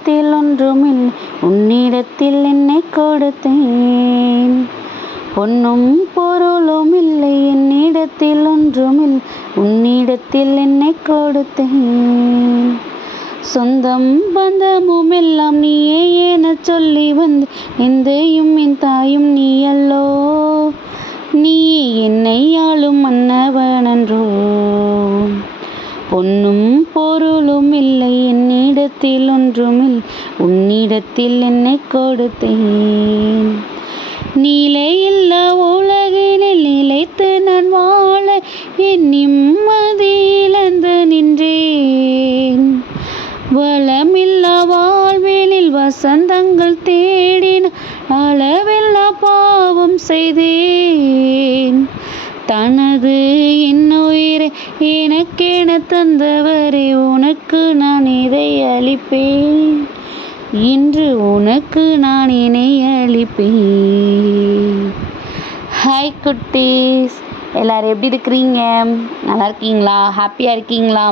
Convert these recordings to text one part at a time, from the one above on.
என்னிடத்தில் ஒன்றுமில்லை உன்னிடத்தில் என்னை கொடுத்தேன். பொன்னும் பொருளும் இல்லை என்னிடத்தில் ஒன்றுமில்லை உன்னிடத்தில் என்னை கொடுத்தேன். சொந்தம் பந்தமும் எல்லாம் நீயே என சொல்லி வந்து எந்தையும் என் தாயும் நீ அல்லோ. நீ என்னை ஆளும் மன்னவனன்றோ. பொன்னும் பொருளும் இல்லை என்னிடத்தில் ஒன்றுமில்லை உன்னிடத்தில் என்னை கொடுத்தேன். நீலையில்லா உலகினில் நிலைத்து நான் வாழ என் நிம்மதி இழந்து நின்றேன். வளமில்லா வாழ்வினில் வசந்தங்கள் தேடின அளவில்லா பாவம் செய்தேன். தனது என்னுயிரை எனக்கென தந்தவரே உனக்கு நான் இதை அளிப்பேன். இன்று உனக்கு நான் இணை அளிப்பேன். ஹாய் குட்டீஸ், எல்லோரும் எப்படி இருக்கிறீங்க? நல்லா இருக்கீங்களா? ஹாப்பியாக இருக்கீங்களா?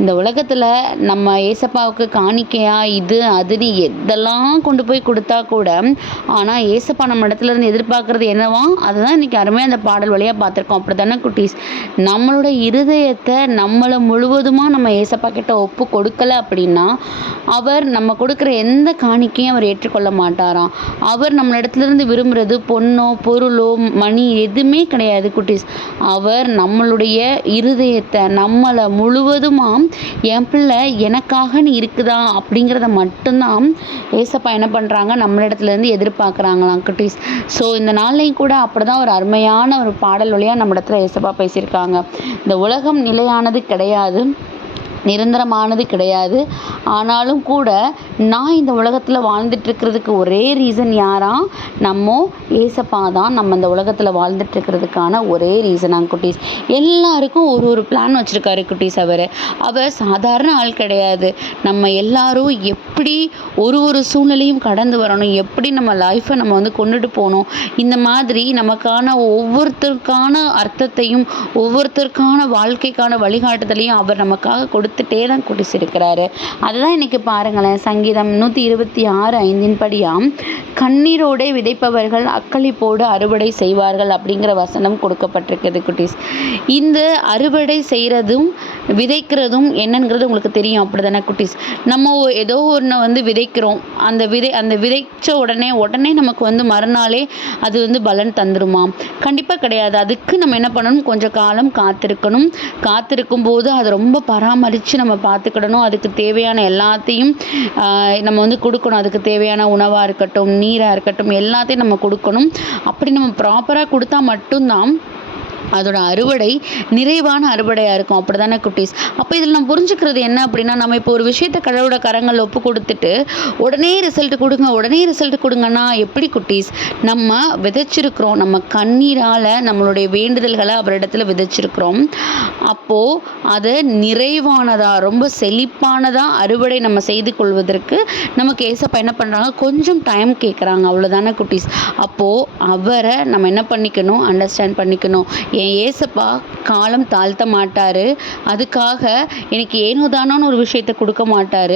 இந்த உலகத்தில் நம்ம ஏசப்பாவுக்கு காணிக்கையாக இது அதுன்னு எதெல்லாம் கொண்டு போய் கொடுத்தா கூட, ஆனால் ஏசப்பா நம்ம இடத்துலேருந்து எதிர்பார்க்குறது என்னவா, அதுதான் இன்றைக்கி அருமையாக அந்த பாடல் வழியாக பார்த்துருக்கோம். அப்படி தானே குட்டீஸ்? நம்மளோட இருதயத்தை நம்மளை முழுவதுமாக நம்ம ஏசப்பா கிட்ட ஒப்பு கொடுக்கலை அப்படின்னா அவர் நம்ம கொடுக்குற எந்த காணிக்கையும் அவர் ஏற்றுக்கொள்ள மாட்டாராம். அவர் நம்ம இடத்துலேருந்து விரும்புகிறது பொண்ணோ பொருளோ மணி எதுவுமே கிடையாது குட்டீஸ். அவர் நம்மளுடைய இருதயத்தை நம்மளை முழுவதுமாக என் பிள்ளை எனக்காகன்னு இருக்குதா அப்படிங்கிறத மட்டும்தான் ஏசப்பா என்ன பண்ணுறாங்க நம்மளிடத்துலேருந்து எதிர்பார்க்குறாங்களாம் குட்டீஸ். ஸோ இந்த நாள்லையும் கூட அப்படி தான் ஒரு அருமையான ஒரு பாடல் வழியாக நம்ம இடத்துல ஏசப்பா பேசியிருக்காங்க. இந்த உலகம் நிலையானது கிடையாது, நிரந்தரமானது கிடையாது. ஆனாலும் கூட நான் இந்த உலகத்தில் வாழ்ந்துட்டுருக்கிறதுக்கு ஒரே ரீசன் யாரா? நம்ம ஏசப்பா தான் நம்ம இந்த உலகத்தில் வாழ்ந்துட்டுருக்கிறதுக்கான ஒரே ரீசனாங்க குட்டீஸ். எல்லாருக்கும் ஒரு ஒரு பிளான் வச்சுருக்காரு குட்டீஸ். அவர் சாதாரண ஆள் கிடையாது. நம்ம எல்லாரும் எப்படி ஒரு ஒரு சூழ்நிலையும் கடந்து வரணும், எப்படி நம்ம லைஃப்பை நம்ம வந்து கொண்டுட்டு போகணும், இந்த மாதிரி நமக்கான ஒவ்வொருத்தருக்கான அர்த்தத்தையும் ஒவ்வொருத்தருக்கான வாழ்க்கைக்கான வழிகாட்டுதலையும் அவர் நமக்காக கொடுத்துட்டே தான் குட்டீஸ் இருக்கிறாரு. அதுதான் இன்னைக்கு பாருங்களேன், சங்கீதம் 126:5 படியாம் கண்ணீரோடே விதைப்பவர்கள் அக்களிப்போடு அறுவடை செய்வார்கள் அப்படிங்கிற வசனம் கொடுக்கப்பட்டிருக்குது குட்டீஸ். இந்த அறுவடை செய்கிறதும் விதைக்கிறதும் என்னங்கிறது உங்களுக்கு தெரியும், அப்படி தானே குட்டீஸ்? நம்ம ஏதோ ஒன்று வந்து விதைக்கிறோம், அந்த விதைச்ச உடனே நமக்கு வந்து மறுநாளே அது வந்து பலன் தந்துருமா? கண்டிப்பாக கிடையாது. அதுக்கு நம்ம என்ன பண்ணணும், கொஞ்சம் காலம் காத்திருக்கும் போது அதை ரொம்ப பராமரித்து நம்ம பார்த்துக்கிடணும். அதுக்கு தேவையான எல்லாத்தையும் நம்ம வந்து கொடுக்கணும். அதுக்கு தேவையான உணவாக இருக்கட்டும், நீராக இருக்கட்டும், எல்லாத்தையும் நம்ம கொடுக்கணும். அப்படி நம்ம ப்ராப்பராக கொடுத்தா மட்டும்தான் அதோட அறுவடை நிறைவான அறுவடையாக இருக்கும். அப்படி தானே குட்டீஸ்? அப்போ இதில் நம்ம புரிஞ்சுக்கிறது என்ன அப்படின்னா, நம்ம இப்போ ஒரு விஷயத்தை கடவுளோட கரங்களில் ஒப்பு கொடுத்துட்டு உடனே ரிசல்ட் கொடுங்கன்னா எப்படி குட்டீஸ்? நம்ம விதைச்சிருக்கிறோம், நம்ம கண்ணீரால் நம்மளுடைய வேண்டுதல்களை அவரிடத்துல விதைச்சிருக்கிறோம். அப்போது அதை நிறைவானதாக ரொம்ப செழிப்பானதாக அறுவடை நம்ம செய்து கொள்வதற்கு நமக்கு ஏசப்பா என்ன பண்ணுறாங்க, கொஞ்சம் டைம் கேட்குறாங்க. அவ்வளோதானே குட்டீஸ்? அப்போது அவரை நம்ம என்ன பண்ணிக்கணும், அண்டர்ஸ்டாண்ட் பண்ணிக்கணும். என் ஏசப்பா காலம் தாழ்த்த மாட்டார், அதுக்காக எனக்கு ஏனோதானோன்னு ஒரு விஷயத்தை கொடுக்க மாட்டார்.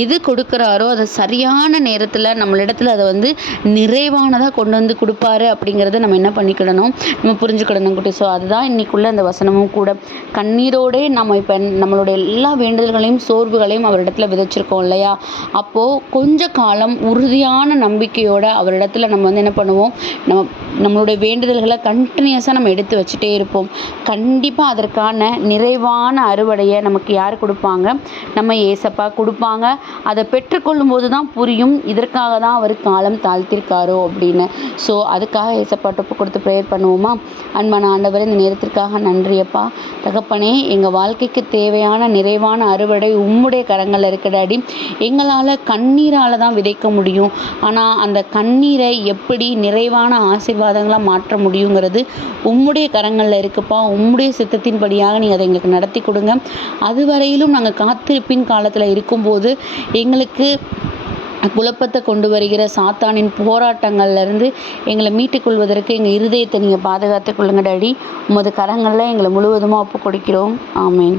எது கொடுக்குறாரோ அதை சரியான நேரத்தில் நம்மளிடத்துல அதை வந்து நிறைவானதாக கொண்டு வந்து கொடுப்பாரு அப்படிங்கிறத நம்ம என்ன பண்ணிக்கிடணும், நம்ம புரிஞ்சுக்கிடணும் குட்டி. ஸோ அதுதான் இன்னைக்குள்ள அந்த வசனமும் கூட. கண்ணீரோடே நம்ம இப்போ நம்மளுடைய எல்லா வேண்டுதல்களையும் சோர்வுகளையும் அவரிடத்துல விதைச்சிருக்கோம் இல்லையா? அப்போது கொஞ்ச காலம் உறுதியான நம்பிக்கையோடு அவரிடத்துல நம்ம வந்து என்ன பண்ணுவோம், நம்மளுடைய வேண்டுதல்களை கண்டினியூஸாக நம்ம எடுத்து வச்சுட்டே இருப்போம். கண்டிப்பாக அதற்கான நிறைவான அறுவடையை நமக்கு யார் கொடுப்பாங்க, நம்ம ஏசப்பா கொடுப்பாங்க. அதை பெற்றுக்கொள்ளும் போது தான் புரியும் இதற்காக தான் அவர் காலம் தாழ்த்திருக்காரோ அப்படின்னு. ஸோ அதுக்காக ஏசப்பாட்ட ஒப்பு கொடுத்து ப்ரேயர் பண்ணுவோமா? அன்பான ஆண்டவரே, இந்த நேரத்திற்காக நன்றியப்பா. தகப்பனே, எங்கள் வாழ்க்கைக்கு தேவையான நிறைவான அறுவடை உம்முடைய கரங்களில் இருக்கிறாடி. எங்களால் கண்ணீரால் தான் விதைக்க முடியும், ஆனால் அந்த கண்ணீரை எப்படி நிறைவான ஆசீர்வாதங்களாக மாற்ற முடியுங்கிறது உம்முடைய கரங்களில் இருக்குப்பா. உம்முடைய சித்தத்தின்படியாக நீங்கள் அதை எங்களுக்கு நடத்தி கொடுங்க. அதுவரையிலும் நாங்கள் காத்திருப்பின் காலத்தில் இருக்கும்போது எங்களுக்கு குழப்பத்தை கொண்டு வருகிற சாத்தானின் போராட்டங்கள்லேருந்து எங்களை மீட்டுக்கொள்வதற்கு எங்கள் இருதயத்தை நீங்கள் பாதுகாத்து கொள்ளுங்க டாடி. உமது கரங்களில் எங்களை முழுவதுமாக ஒப்பு கொடுக்கிறோம். ஆமேன்.